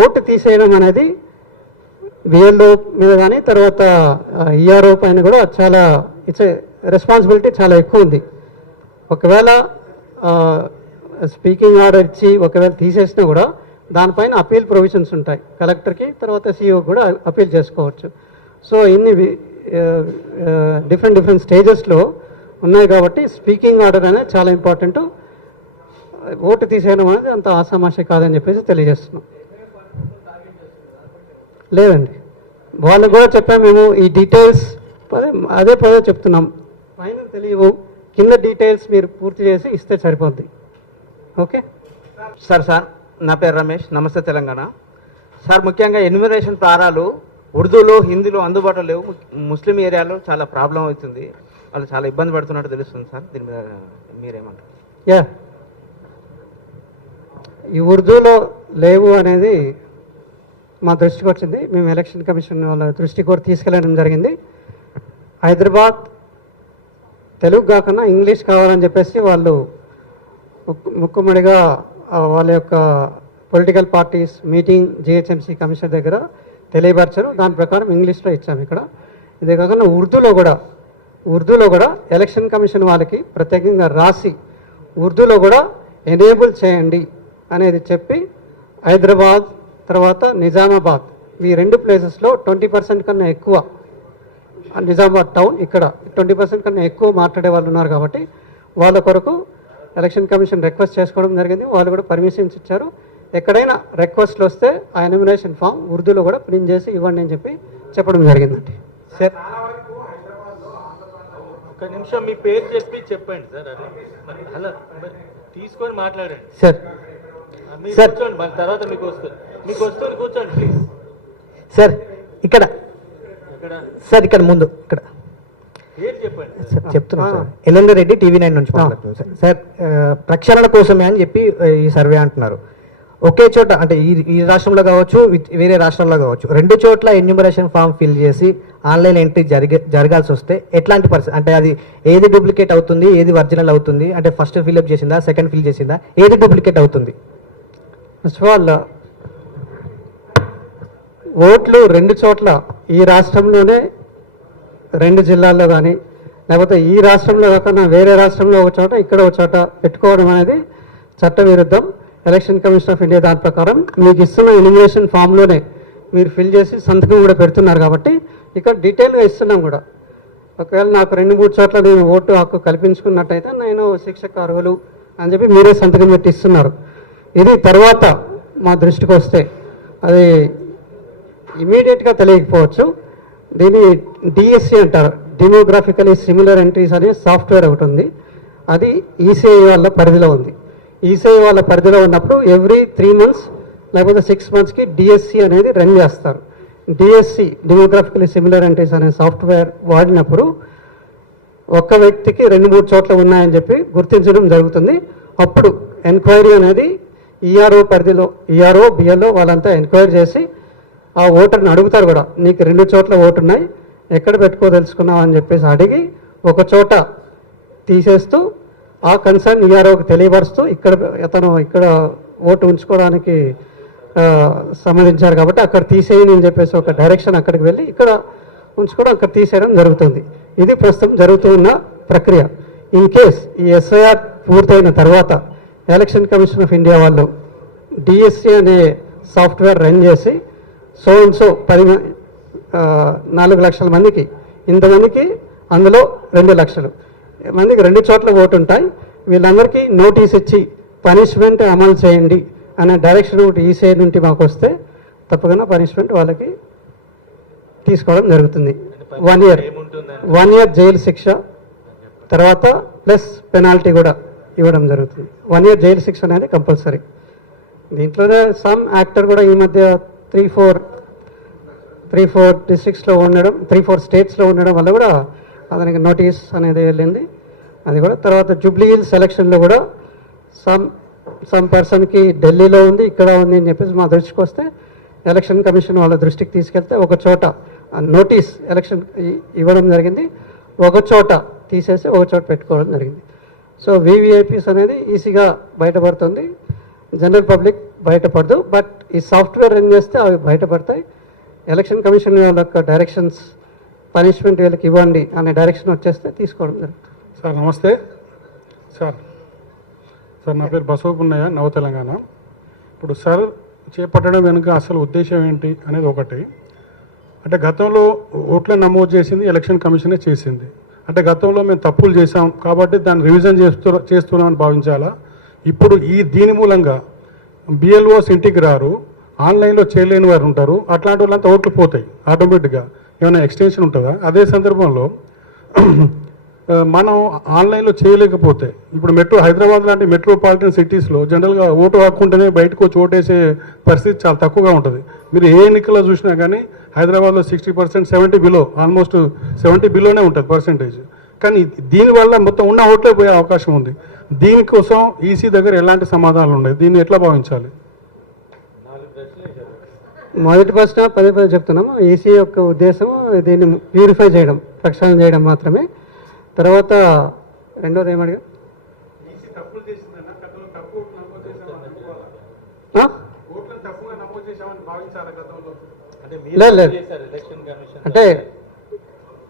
ఓటు తీసేయడం అనేది బిఎల్ఓ మీద కానీ తర్వాత ఈఆర్ఓ పైన కూడా చాలా ఇట్స్ రెస్పాన్సిబిలిటీ చాలా ఎక్కువ ఉంది. ఒకవేళ స్పీకింగ్ ఆర్డర్ ఇచ్చి ఒకవేళ తీసేసినా కూడా దానిపైన అపీల్ ప్రొవిజన్స్ ఉంటాయి. కలెక్టర్కి తర్వాత సిఇఓ కూడా అపీల్ చేసుకోవచ్చు. సో ఇన్ని డిఫరెంట్ స్టేజెస్లో ఉన్నాయి కాబట్టి స్పీకింగ్ ఆర్డర్ అనేది చాలా ఇంపార్టెంట్. ఓటు తీసేయడం అనేది అంత ఆసామాషి కాదని చెప్పేసి తెలియజేస్తున్నాం. లేదండి, వాళ్ళకు కూడా చెప్పాము మేము ఈ డీటెయిల్స్ పదే చెప్తున్నాం. పైన తెలియవు, కింద డీటెయిల్స్ మీరు పూర్తి చేసి ఇస్తే సరిపోద్ది. ఓకే సార్ నా పేరు రమేష్, నమస్తే తెలంగాణ. సార్ ముఖ్యంగా ఎన్యూమరేషన్ ప్రారాలు ఉర్దూలో హిందీలో అందుబాటులో లేవు. ముస్లిం ఏరియాలో చాలా ప్రాబ్లం అవుతుంది, వాళ్ళు చాలా ఇబ్బంది పడుతున్నట్టు తెలుస్తుంది సార్. దీని మీద మీరేమంటారు? యా, ఈ ఉర్దూలో లేవు అనేది మా దృష్టికి వచ్చింది. మేము ఎలక్షన్ కమిషన్ వాళ్ళ దృష్టికి కూడా తీసుకెళ్ళడం జరిగింది. హైదరాబాద్ తెలుగు కాకుండా ఇంగ్లీష్ కావాలని చెప్పేసి వాళ్ళు ముక్కుమడిగా వాళ్ళ యొక్క political parties meeting GHMC commissioner దగ్గర తెలియపరిచారు. దాని ప్రకారం ఇంగ్లీష్లో ఇచ్చాము ఇక్కడ. ఇదే కాకుండా ఉర్దూలో కూడా ఎలక్షన్ కమిషన్ వాళ్ళకి ప్రత్యేకంగా రాసి ఉర్దూలో కూడా ఎనేబుల్ చేయండి అనేది చెప్పి హైదరాబాద్ తర్వాత నిజామాబాద్ ఈ 2 ప్లేసెస్లో 20% కన్నా ఎక్కువ, నిజామాబాద్ టౌన్ ఇక్కడ 20% కన్నా ఎక్కువ మాట్లాడే వాళ్ళు ఉన్నారు కాబట్టి వాళ్ళ కొరకు ఎలక్షన్ కమిషన్ రిక్వెస్ట్ చేసుకోవడం జరిగింది. వాళ్ళు కూడా పర్మిషన్స్ ఇచ్చారు. ఎక్కడైనా రిక్వెస్ట్లు వస్తే ఆ ఎన్యూమరేషన్ ఫామ్ ఉర్దూలో కూడా ప్రింట్ చేసి ఇవ్వండి అని చెప్పి చెప్పడం జరిగిందండి. సార్ ఒక నిమిషం మీ పేరు చెప్పండి సార్. అలా తీసుకొని మాట్లాడండి సార్. మీరు సార్. కూర్చోండి, మళ్ళీ తర్వాత మీకు వస్తుంది కూర్చోండి ప్లీజ్. సార్ ఇక్కడ సార్ ఇక్కడ ముందు ఇక్కడ పేరు చెప్పండి. చెప్తున్నాను సార్. ఎల్ఎల్ రెడ్డి TV9 నుంచి మాట్లాడుతున్నాను సార్. సార్ ప్రక్షాళన కోసమే అని చెప్పి ఈ సర్వే అంటున్నారు. ఒకే చోట అంటే ఈ రాష్ట్రంలో కావచ్చు వేరే రాష్ట్రాల్లో కావచ్చు 2 చోట్ల ఎన్యూమరేషన్ ఫామ్ ఫిల్ చేసి ఆన్లైన్ ఎంట్రీ జరగాల్సి వస్తే ఎట్లాంటి పరిస్థితి, అంటే అది ఏది డూప్లికేట్ అవుతుంది, ఏది ఒరిజినల్ అవుతుంది, అంటే ఫస్ట్ ఫిల్అప్ చేసిందా, సెకండ్ ఫిల్ చేసిందా, ఏది డూప్లికేట్ అవుతుంది? ఫస్ట్ ఆఫ్ ఆల్ ఓట్లు 2 చోట్ల ఈ రాష్ట్రంలోనే 2 జిల్లాల్లో కానీ లేకపోతే ఈ రాష్ట్రంలో కాకుండా వేరే రాష్ట్రంలో ఒక చోట ఇక్కడ ఒక చోట పెట్టుకోవడం అనేది చట్టవిరుద్ధం. ఎలక్షన్ కమిషన్ ఆఫ్ ఇండియా దాని ప్రకారం మీకు ఇస్తున్న ఎలిమినేషన్ ఫామ్లోనే మీరు ఫిల్ చేసి సంతకం కూడా పెడుతున్నారు కాబట్టి ఇక్కడ డీటెయిల్గా ఇస్తున్నాం కూడా. ఒకవేళ నాకు 2-3 చోట్ల నేను ఓటు హక్కు కల్పించుకున్నట్టయితే నేను శిక్షకు అర్హులు అని చెప్పి మీరే సంతకం పెట్టి ఇస్తున్నారు. ఇది తర్వాత మా దృష్టికి వస్తే అది ఇమీడియట్గా తెలియకపోవచ్చు. దీన్ని డిఎస్సి అంటారు, డెమోగ్రాఫికలీ సిమిలర్ ఎంట్రీస్ అనే సాఫ్ట్వేర్ ఒకటి ఉంది. అది ఈసీఐ వాళ్ళ పరిధిలో ఉంది. ఈసీఐ వాళ్ళ పరిధిలో ఉన్నప్పుడు ఎవ్రీ 3 months లేకపోతే 6 monthsకి డిఎస్సి అనేది రన్ చేస్తారు. డిఎస్సి డెమోగ్రాఫికలీ సిమిలర్ ఎంట్రీస్ అనే సాఫ్ట్వేర్ వాడినప్పుడు ఒక్క వ్యక్తికి 2-3 చోట్ల ఉన్నాయని చెప్పి గుర్తించడం జరుగుతుంది. అప్పుడు ఎంక్వైరీ అనేది ఈఆర్ఓ పరిధిలో ఈఆర్ఓ బిఎల్ఓ వాళ్ళంతా ఎంక్వైరీ చేసి ఆ ఓటర్ని అడుగుతారు కూడా, నీకు 2 చోట్ల ఓటు ఉన్నాయి ఎక్కడ పెట్టుకోదలుచుకున్నావు అని చెప్పేసి అడిగి ఒక చోట తీసేస్తూ ఆ కన్సర్న్ ఈఆర్ఓకి తెలియపరుస్తూ ఇక్కడ ఓటు ఉంచుకోవడానికి సంబంధించారు కాబట్టి అక్కడ తీసేయని అని చెప్పేసి ఒక డైరెక్షన్ అక్కడికి వెళ్ళి ఇక్కడ ఉంచుకోవడం అక్కడ తీసేయడం జరుగుతుంది. ఇది ప్రస్తుతం జరుగుతున్న ప్రక్రియ. ఇన్ కేస్ ఈ ఎస్ఐఆర్ పూర్తయిన తర్వాత ఎలక్షన్ కమిషన్ ఆఫ్ ఇండియా వాళ్ళు డిఎస్సి అనే సాఫ్ట్వేర్ రన్ చేసి సో 4 లక్షల మందికి ఇంతమందికి అందులో 2 లక్షలు మందికి 2 చోట్ల ఓటు ఉంటాయి, వీళ్ళందరికీ నోటీస్ ఇచ్చి పనిష్మెంట్ అమలు చేయండి అనే డైరెక్షన్ ఒకటి ఈసీఐ నుండి మాకు వస్తే తప్పకుండా పనిష్మెంట్ వాళ్ళకి తీసుకోవడం జరుగుతుంది. 1 year జైలు శిక్ష తర్వాత ప్లస్ పెనాల్టీ కూడా ఇవ్వడం జరుగుతుంది. 1 year జైలు శిక్ష అనేది కంపల్సరీ. దీంట్లోనే సమ్ యాక్టర్ కూడా ఈ మధ్య 3-4 డిస్ట్రిక్ట్స్లో ఉండడం 3-4 స్టేట్స్లో ఉండడం వల్ల కూడా అతనికి నోటీస్ అనేది వెళ్ళింది. అది కూడా తర్వాత జూబ్లీ హిల్స్ ఎలక్షన్లో కూడా సమ్ పర్సన్కి ఢిల్లీలో ఉంది ఇక్కడ ఉంది అని చెప్పేసి మా దృష్టికి వస్తే ఎలక్షన్ కమిషన్ వాళ్ళ దృష్టికి తీసుకెళ్తే ఒక చోట నోటీస్ ఎలక్షన్ ఇవ్వడం జరిగింది, ఒక చోట తీసేసి ఒక చోట పెట్టుకోవడం జరిగింది. సో వివిఐపీస్ అనేది ఈజీగా బయటపడుతుంది, జనరల్ పబ్లిక్ బయటపడదు. బట్ ఈ సాఫ్ట్వేర్ రన్ చేస్తే అవి బయటపడతాయి. ఎలక్షన్ కమిషన్ వాళ్ళ యొక్క డైరెక్షన్స్ పనిష్మెంట్ వీళ్ళకి ఇవ్వండి అనే డైరెక్షన్ వచ్చేస్తే తీసుకోవడం జరుగుతుంది. సార్ నమస్తే సార్. నా పేరు బసవపున్నయ్య, నవ తెలంగాణ. ఇప్పుడు సార్ చేపట్టడం వెనుక అసలు ఉద్దేశం ఏంటి అనేది ఒకటి. అంటే గతంలో ఓట్లను నమోదు చేసింది ఎలక్షన్ కమిషనే చేసింది. అంటే గతంలో మేము తప్పులు చేశాం కాబట్టి దాన్ని రివిజన్ చేస్తున్నామని భావించాలా? ఇప్పుడు దీని మూలంగా బిఎల్ఓస్ ఇంటికి రారు, ఆన్లైన్లో చేయలేని వారు ఉంటారు, అట్లాంటి వాళ్ళంతా ఓట్లు పోతాయి ఆటోమేటిక్గా. ఏమైనా ఎక్స్టెన్షన్ ఉంటుందా? అదే సందర్భంలో మనం ఆన్లైన్లో చేయలేకపోతే ఇప్పుడు హైదరాబాద్ లాంటి మెట్రోపాలిటన్ సిటీస్లో జనరల్గా ఓటు హక్కుంటేనే బయటకు వచ్చి ఓటేసే పరిస్థితి చాలా తక్కువగా ఉంటుంది. మీరు ఏ ఎన్నికల్లో చూసినా కానీ హైదరాబాద్లో 60%, 70 బిలో, ఆల్మోస్ట్ 70 బిలోనే ఉంటుంది పర్సెంటేజ్. కానీ దీనివల్ల మొత్తం ఉన్న ఓట్లే పోయే అవకాశం ఉంది. దీనికోసం ఈసీ దగ్గర ఎలాంటి సమాధానాలు ఉన్నాయి, దీన్ని ఎట్లా భావించాలి? మొదటి ప్రశ్న పదే పదే చెప్తున్నాము, ఈసీ యొక్క ఉద్దేశం దీన్ని ప్యూరిఫై చేయడం, ప్రక్షాళన చేయడం మాత్రమే. తర్వాత రెండోది ఏమడిగా, లేదు అంటే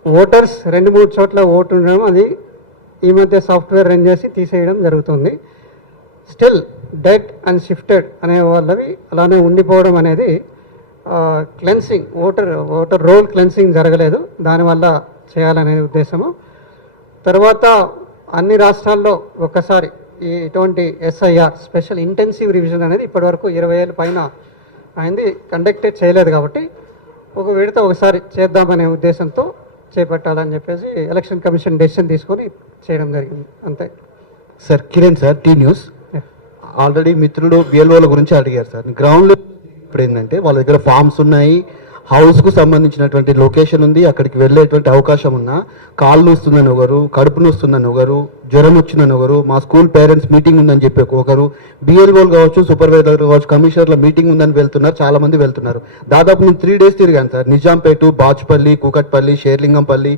ఓటర్స్ 2-3 చోట్ల ఓటు ఉండడం, అది ఈ మధ్య సాఫ్ట్వేర్ రన్ చేసి తీసేయడం జరుగుతుంది. స్టిల్ డెడ్ అండ్ షిఫ్టెడ్ అనే వాళ్ళవి అలానే ఉండిపోవడం అనేది క్లెన్సింగ్, ఓటర్ రోల్ క్లెన్సింగ్ జరగలేదు, దానివల్ల చేయాలనే ఉద్దేశము. తర్వాత అన్ని రాష్ట్రాల్లో ఒక్కసారి ఇటువంటి ఎస్ఐఆర్ స్పెషల్ ఇంటెన్సివ్ రివిజన్ అనేది ఇప్పటివరకు 20 ఏళ్ళ పైన అయింది, కండక్టెడ్ చేయలేదు. కాబట్టి ఒక విడత ఒకసారి చేద్దామనే ఉద్దేశంతో చేపట్టాలని చెప్పేసి ఎలక్షన్ కమిషన్ డెసిషన్ తీసుకొని చేయడం జరిగింది, అంతే. Sir Kiran sir, T News. Already మిత్రుడు బిఎల్ఓల గురించి అడిగారు సార్. గ్రౌండ్ ఇప్పుడు ఏంటంటే వాళ్ళ దగ్గర ఫామ్స్ ఉన్నాయి, హౌస్కు సంబంధించినటువంటి లొకేషన్ ఉంది, అక్కడికి వెళ్ళేటువంటి అవకాశం ఉన్నా కాళ్ళు వస్తుందని ఒకరు, కడుపు నొస్తుందని ఒకరు, జ్వరం వచ్చిందని ఒకరు, మా స్కూల్ పేరెంట్స్ మీటింగ్ ఉందని చెప్పి ఒకరు, బిఎల్ఓలు కావచ్చు, సూపర్వైజర్ కావచ్చు, కమిషనర్ల మీటింగ్ ఉందని వెళ్తున్నారు, చాలా మంది వెళ్తున్నారు. దాదాపు నేను 3 డేస్ తిరిగాను సార్. నిజాంపేట, బాచుపల్లి, కూకట్పల్లి, షేర్లింగంపల్లి,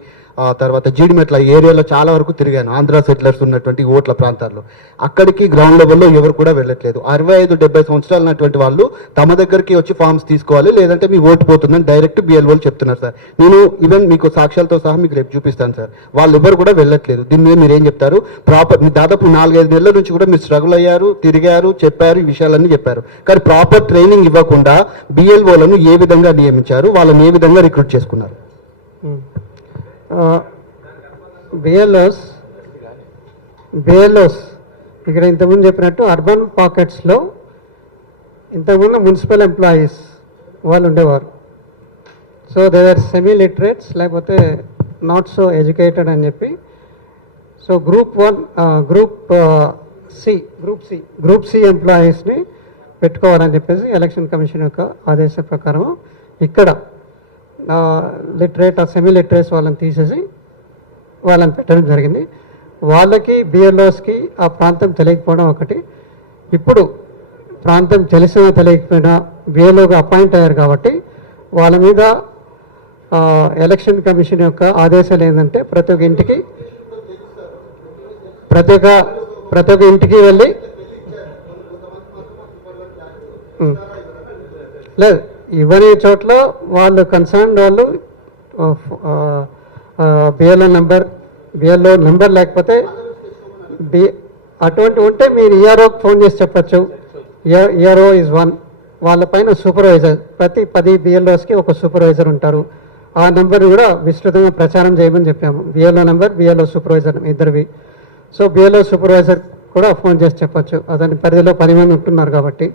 తర్వాత జీడిమెట్ల ఏరియాలో చాలా వరకు తిరిగాను, ఆంధ్ర సెటిలర్స్ ఉన్నటువంటి ఓట్ల ప్రాంతాల్లో. అక్కడికి గ్రౌండ్ లెవెల్లో ఎవరు కూడా వెళ్ళట్లేదు. 65-70 సంవత్సరాలు ఉన్నటువంటి వాళ్ళు తమ దగ్గరికి వచ్చి ఫామ్స్ తీసుకోవాలి, లేదంటే మీ ఓటు పోతుందని డైరెక్ట్ బిఎల్ఓలు చెప్తున్నారు సార్. నేను ఈవెన్ మీకు సాక్ష్యాలతో సహా మీకు రేపు చూపిస్తాను సార్. వాళ్ళు ఎవరు కూడా వెళ్ళట్లేదు. దీని మీద మీరు ఏం చెప్తారు? ప్రాపర్ దాదాపు 4-5 నెలల నుంచి కూడా మీరు స్ట్రగుల్ అయ్యారు, తిరిగారు, చెప్పారు, ఈ విషయాలన్నీ చెప్పారు. కానీ ప్రాపర్ ట్రైనింగ్ ఇవ్వకుండా బిఎల్ఓలను ఏ విధంగా నియమించారు, వాళ్ళని ఏ విధంగా రిక్రూట్ చేసుకున్నారు? బిఎల్ఓస్ ఇక్కడ ఇంతకుముందు చెప్పినట్టు అర్బన్ పాకెట్స్లో ఇంతకుముందు మున్సిపల్ ఎంప్లాయీస్ వాళ్ళు ఉండేవారు. So they are semi literates, లేకపోతే నాట్ సో ఎడ్యుకేటెడ్ అని చెప్పి. సో గ్రూప్ సి ఎంప్లాయీస్ని పెట్టుకోవాలని చెప్పేసి ఎలక్షన్ కమిషన్ యొక్క ఆదేశ ప్రకారం ఇక్కడ లిటరేట్ ఆ సెమీ లిటరేట్స్ వాళ్ళని తీసేసి వాళ్ళని పెట్టడం జరిగింది. వాళ్ళకి బిఎల్ఓస్కి ఆ ప్రాంతం తెలియకపోవడం ఒకటి. ఇప్పుడు ప్రాంతం తెలిసినా తెలియకపోయినా బిఎల్ఓగా అపాయింట్ అయ్యారు కాబట్టి వాళ్ళ మీద ఎలక్షన్ కమిషన్ యొక్క ఆదేశాలు ఏంటంటే ప్రతి ఒక్క ఇంటికి వెళ్ళి లేదు ఇవ్వని చోట్ల వాళ్ళు కన్సర్న్ వాళ్ళు బిఎల్ఓ నెంబర్ లేకపోతే అటువంటి ఉంటే మీరు ఈఆర్ఓకి ఫోన్ చేసి చెప్పచ్చు. ఈఆర్ఓ ఈజ్ 1, వాళ్ళపైన సూపర్వైజర్, ప్రతి 10 బిఎల్ఓస్కి ఒక సూపర్వైజర్ ఉంటారు. ఆ నెంబర్ కూడా విస్తృతంగా ప్రచారం చేయమని చెప్పాము. బిఎల్ఓ నెంబర్, బిఎల్ఓ సూపర్వైజర్ ఇద్దరివి. సో బిఎల్ఓ సూపర్వైజర్ కూడా ఫోన్ చేసి చెప్పచ్చు, అతని పరిధిలో 10 మంది ఉంటున్నారు కాబట్టి.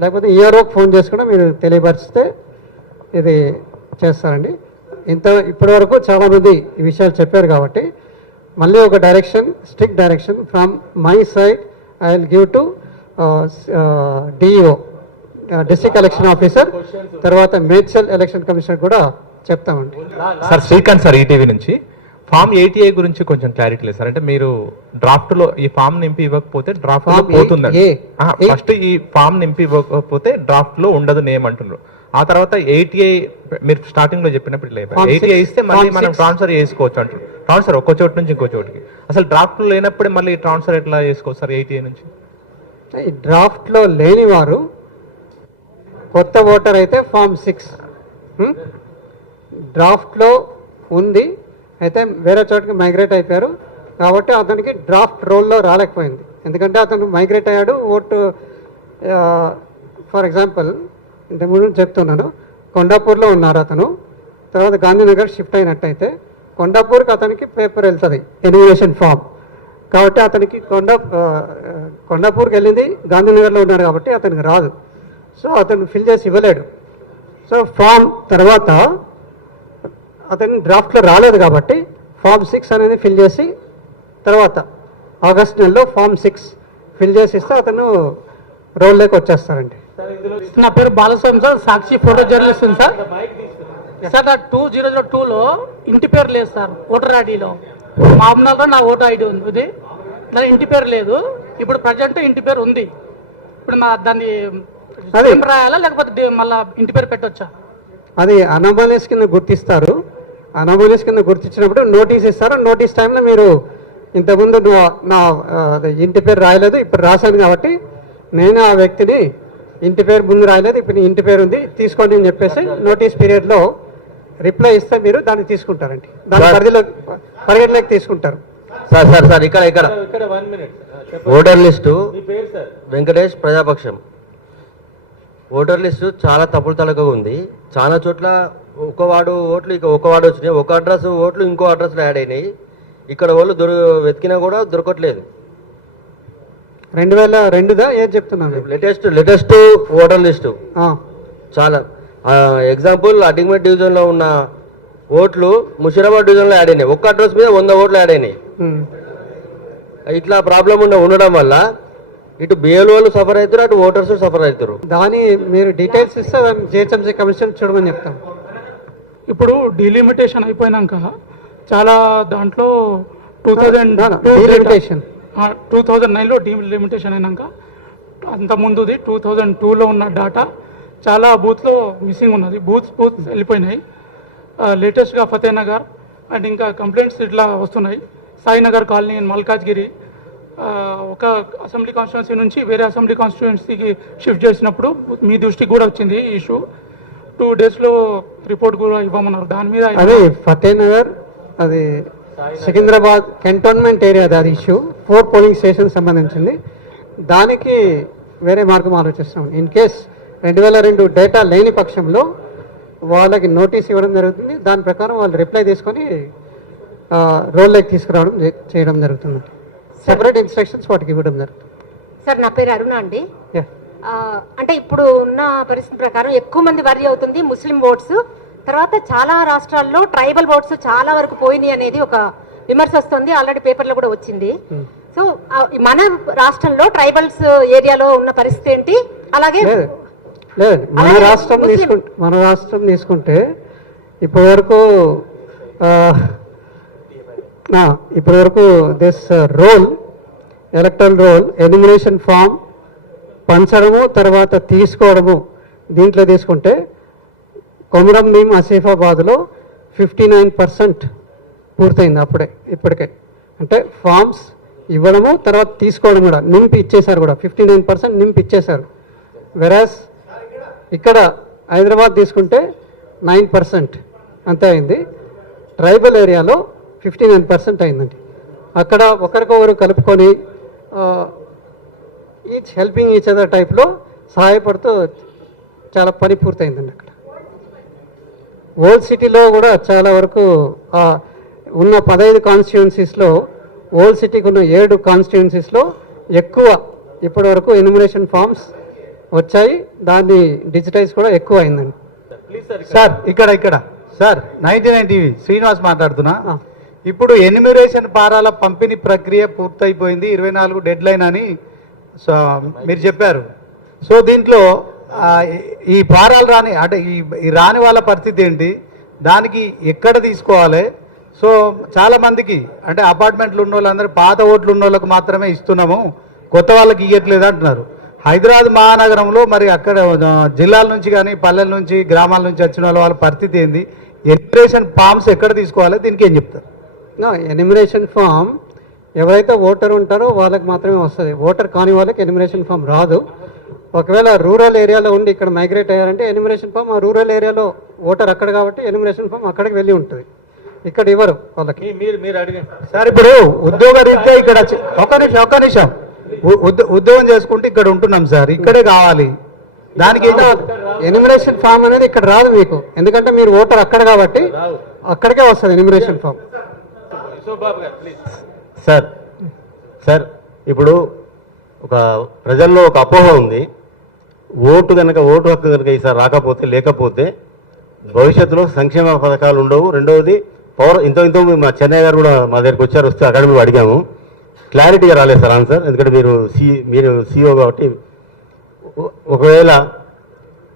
లేకపోతే ఈఆర్ఓకి ఫోన్ చేసి కూడా మీరు తెలియపరిస్తే ఇది చేస్తారండి. ఇప్పటి వరకు చాలామంది ఈ విషయాలు చెప్పారు కాబట్టి మళ్ళీ ఒక strict direction from my side I will give to DEO, district election officer, తర్వాత మేడ్చల్ ఎలక్షన్ కమిషనర్ కూడా చెప్తామండి. సార్ శ్రీకాంత్ సార్, ఈటీవీ నుంచి. ఫామ్ 80A గురించి కొంచెం క్లారిటీ లేదు సార్. అంటే మీరు డ్రాఫ్ట్ లో ఈ ఫామ్ నింపి ఇవ్వకపోతే డ్రాఫ్ట్ లో పోతుందండి. ఫస్ట్ ఈ ఫామ్ నింపి ఇవ్వకపోతే డ్రాఫ్ట్ లో ఉండదు నేమ్ అంటున్నారు. ఆ తర్వాత 80A మీరు స్టార్టింగ్ లో చెప్పినప్పుడు 80A ఇస్తే మళ్ళీ మనం ట్రాన్స్ఫర్ చేసుకోవచ్చు అంటారు. ట్రాన్స్ఫర్ ఒక్కో చోటు నుంచి ఇంకో చోటుకి. అసలు డ్రాఫ్ట్ లో లేనప్పుడే మళ్ళీ ట్రాన్స్ఫర్ ఎట్లా చేసుకోవచ్చు సార్ 80A నుంచి? డ్రాఫ్ట్ లో లేని వారు కొత్త ఓటర్ అయితే ఫామ్ 6 డ్రాఫ్ట్ లో ఉంది, అయితే వేరే చోటుకి మైగ్రేట్ అయిపోయారు కాబట్టి అతనికి డ్రాఫ్ట్ రోల్లో రాలేకపోయింది. ఎందుకంటే అతను మైగ్రేట్ అయ్యాడు. ఓటు ఫర్ ఎగ్జాంపుల్ ఇంతకుముందు చెప్తున్నాను, కొండాపూర్లో ఉన్నారు అతను, తర్వాత గాంధీనగర్ షిఫ్ట్ అయినట్టయితే కొండాపూర్కి అతనికి పేపర్ వెళ్తుంది, ఎన్యుమరేషన్ ఫామ్. కాబట్టి అతనికి కొండాపూర్కి వెళ్ళింది, గాంధీనగర్లో ఉన్నారు కాబట్టి అతనికి రాదు. సో అతను ఫిల్ చేసి ఇవ్వలేడు. సో ఫామ్ తర్వాత అతను డ్రాఫ్ట్లో రాలేదు కాబట్టి ఫామ్ 6 అనేది ఫిల్ చేసి తర్వాత ఆగస్ట్ నెలలో ఫామ్ 6 ఫిల్ చేసి ఇస్తే అతను రోల్లోకి వచ్చేస్తారండి. నా పేరు బాలస్వామి సార్, సాక్షి ఫోటో జర్నలిస్ట్ సార్. సార్ నా 2002లో ఇంటి పేరు లేదు సార్ ఓటర్ ఐడిలో. మామూలుగా నా ఓటర్ ఐడి ఉంది, దాని ఇంటి పేరు లేదు. ఇప్పుడు ప్రజెంట్ ఇంటి పేరు ఉంది. ఇప్పుడు మా దాన్ని ఏం రాయాలా లేకపోతే మళ్ళీ ఇంటి పేరు పెట్టొచ్చా? అది అనామలీస్ కింద గుర్తిస్తారు. అనామలీస్ కింద గుర్తించినప్పుడు నోటీస్ ఇస్తారు. నోటీస్ టైంలో మీరు ఇంతకుముందు నా ఇంటి పేరు రాయలేదు, ఇప్పుడు రాశాను కాబట్టి నేను ఆ వ్యక్తిని ఇంటి పేరు ముందు రాయలేదు, ఇప్పుడు ఇంటి పేరు ఉంది తీసుకోండి అని చెప్పేసి నోటీస్ పీరియడ్లో రిప్లై ఇస్తే మీరు దాన్ని తీసుకుంటారండి. దాని పరిగణలోకి తీసుకుంటారు. సార్ సార్ సార్ ఇక్కడ voter list Venkatesh Prajapaksham. Voter list చాలా తప్పులు తడకగా ఉంది. చాలా చోట్ల ఒక వార్డు ఓట్లు ఒక వార్డు వచ్చినాయి, ఒక అడ్రస్ ఓట్లు ఇంకో అడ్రస్లో యాడ్ అయినాయి. ఇక్కడ వాళ్ళు వెతికినా కూడా దొరకట్లేదు. 2002దా ఏది చెప్తున్నాను? లేటెస్ట్ ఓటర్ లిస్టు చాలా. ఎగ్జాంపుల్ అడ్డింగ్మెంట్ డివిజన్లో ఉన్న ఓట్లు ముషిరాబాద్ డివిజన్లో యాడ్ అయినాయి. ఒక్క అడ్రస్ మీద 100 ఓట్లు యాడ్ అయినాయి. ఇట్లా ప్రాబ్లం ఉండడం వల్ల ఇటు బిఎల్ఓలు సఫర్ అవుతారు, అటు ఓటర్స్ సఫర్ అవుతారు. దాని మీరు డీటెయిల్స్ ఇస్తే జిహెచ్ఎంసీ కమిషన్ చూడమని చెప్తాం. ఇప్పుడు డిలిమిటేషన్ అయిపోయినాక చాలా దాంట్లో 2009లో డిలిమిటేషన్ అయినాక అంత ముందుది 2002లో ఉన్న డేటా చాలా బూత్లో మిస్సింగ్ ఉన్నది. బూత్స్ వెళ్ళిపోయినాయి. లేటెస్ట్గా ఫతేనగర్ అండ్ ఇంకా కంప్లైంట్స్ ఇట్లా వస్తున్నాయి. సాయినగర్ కాలనీ అండ్ మల్కాజ్గిరి ఒక అసెంబ్లీ కాన్స్టిట్యున్సీ నుంచి వేరే అసెంబ్లీ కాన్స్టిట్యున్సీకి షిఫ్ట్ చేసినప్పుడు మీ దృష్టికి కూడా వచ్చింది ఈ ఇష్యూ. 2 డేస్లో రిపోర్ట్ కూడా ఇవ్వమన్నారు. దాని మీద అదే ఫతేనగర్, అది సికింద్రాబాద్ కంటోన్మెంట్ ఏరియా, అది ఇష్యూ 4 పోలింగ్ స్టేషన్ సంబంధించింది. దానికి వేరే మార్గం ఆలోచిస్తాం. ఇన్ కేస్ 2002 డేటా లేని పక్షంలో వాళ్ళకి నోటీస్ ఇవ్వడం జరుగుతుంది. దాని ప్రకారం వాళ్ళు రిప్లై తీసుకొని రోల్లోకి తీసుకురావడం చేయడం జరుగుతుంది. సెపరేట్ ఇన్స్ట్రక్షన్స్ వాటికి ఇవ్వడం జరుగుతుంది. సార్ నా పేరు అరుణ అండి. అంటే ఇప్పుడు ఉన్న పరిస్థితి ప్రకారం ఎక్కువ మంది వరి అవుతుంది ముస్లిం ఓట్స్, తర్వాత చాలా రాష్ట్రాల్లో ట్రైబల్ ఓట్స్ చాలా వరకు పోయినాయి అనేది ఒక విమర్శ వస్తుంది. ఆల్రెడీ పేపర్లో కూడా వచ్చింది. సో మన రాష్ట్రంలో ట్రైబల్స్ ఏరియాలో ఉన్న పరిస్థితి ఏంటి? అలాగే లేదు, మన రాష్ట్రం తీసుకుంటే ఇప్పటి వరకు this roll, electoral roll, enumeration form పంచడము తర్వాత తీసుకోవడము, దీంట్లో తీసుకుంటే కొమరం భీం ఆసిఫాబాద్లో 59% పూర్తయింది ఇప్పటికే. అంటే ఫామ్స్ ఇవ్వడము తర్వాత తీసుకోవడం కూడా నింపి ఇచ్చేశారు, కూడా 59% నింపి ఇచ్చేశారు. వెరాస్ ఇక్కడ హైదరాబాద్ తీసుకుంటే 9% అంతే అయింది. ట్రైబల్ ఏరియాలో 59% అయిందండి. అక్కడ ఒకరికొకరు కలుపుకొని ఈచ్ హెల్పింగ్ ఈచ్ అదర్ టైప్లో సహాయపడుతూ చాలా పని పూర్తయిందండి. అక్కడ ఓల్డ్ సిటీలో కూడా చాలా వరకు ఉన్న 15 కాన్స్టిట్యున్సీస్లో ఓల్డ్ సిటీకి ఉన్న 7 కాన్స్టిట్యున్సీస్లో ఎక్కువ ఇప్పటి వరకు ఎన్యుమరేషన్ ఫామ్స్ వచ్చాయి. దాన్ని డిజిటైజ్ కూడా ఎక్కువ అయిందండి. సార్ ఇక్కడ సార్ 99 టీవీ శ్రీనివాస్ మాట్లాడుతున్నా. ఇప్పుడు ఎన్యుమరేషన్ పారాల పంపిణీ ప్రక్రియ పూర్తయిపోయింది, 24 డెడ్ లైన్ అని మీరు చెప్పారు. సో దీంట్లో ఈ పారాలు రాని అంటే ఈ రాని వాళ్ళ పరిస్థితి ఏంటి, దానికి ఎక్కడ తీసుకోవాలి? సో చాలా మందికి అంటే అపార్ట్మెంట్లు ఉన్న వాళ్ళందరూ పాత ఓట్లు ఉన్న వాళ్ళకి మాత్రమే ఇస్తున్నాము, కొత్త వాళ్ళకి ఇవ్వట్లేదు అంటున్నారు. హైదరాబాద్ మహానగరంలో మరి అక్కడ జిల్లాల నుంచి కానీ పల్లెల నుంచి గ్రామాల నుంచి వచ్చిన వాళ్ళ పరిస్థితి ఏంది? ఎన్యుమరేషన్ ఫామ్స్ ఎక్కడ తీసుకోవాలి, దీనికి ఏం చెప్తారు? ఎన్యుమరేషన్ ఫామ్ ఎవరైతే ఓటర్ ఉంటారో వాళ్ళకి మాత్రమే వస్తుంది. ఓటర్ కాని వాళ్ళకి ఎన్యుమరేషన్ ఫామ్ రాదు. ఒకవేళ రూరల్ ఏరియాలో ఉండి ఇక్కడ మైగ్రేట్ అయ్యారంటే ఎన్యుమరేషన్ ఫామ్ ఆ రూరల్ ఏరియాలో ఓటర్ అక్కడ కాబట్టి ఎన్యుమరేషన్ ఫామ్ అక్కడికి వెళ్ళి ఉంటుంది, ఇక్కడ ఇవ్వరు వాళ్ళకి. సార్ ఇప్పుడు ఉద్యోగ రీత్యా ఇక్కడ ఒక నిమిషం ఉద్యోగం చేసుకుంటే ఇక్కడ ఉంటున్నాం సార్, ఇక్కడే కావాలి, దానికి ఎన్యుమరేషన్ ఫామ్ అనేది ఇక్కడ రాదు మీకు, ఎందుకంటే మీరు ఓటర్ అక్కడ కాబట్టి అక్కడికే వస్తుంది ఎన్యుమరేషన్ ఫామ్. సార్ ఇప్పుడు ఒక ప్రజల్లో ఒక అపోహ ఉంది, ఓటు హక్కు కనుక ఈసారి లేకపోతే భవిష్యత్తులో సంక్షేమ పథకాలు ఉండవు. రెండవది ఇంతో మా చెన్నై గారు కూడా మా దగ్గరికి వచ్చారు, వస్తే అకాడమీలో అడిగాము, క్లారిటీగా రాలేదు సార్ ఆన్సర్. ఎందుకంటే మీరు సిఇఓ కాబట్టి ఒకవేళ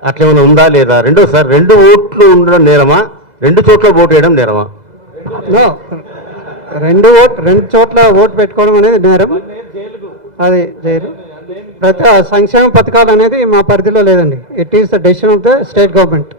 అట్లేమైనా ఉందా లేదా? సార్ 2 ఓట్లు ఉండడం నేరమా? 2 చోట్ల ఓటు వేయడం నేరమా? No. రెండు చోట్ల ఓటు పెట్టుకోవడం అనేది నేరం, అది జైలు. ప్రతి సంక్షేమ పథకాలు అనేది మా పరిధిలో లేదండి. It is the decision of the state government.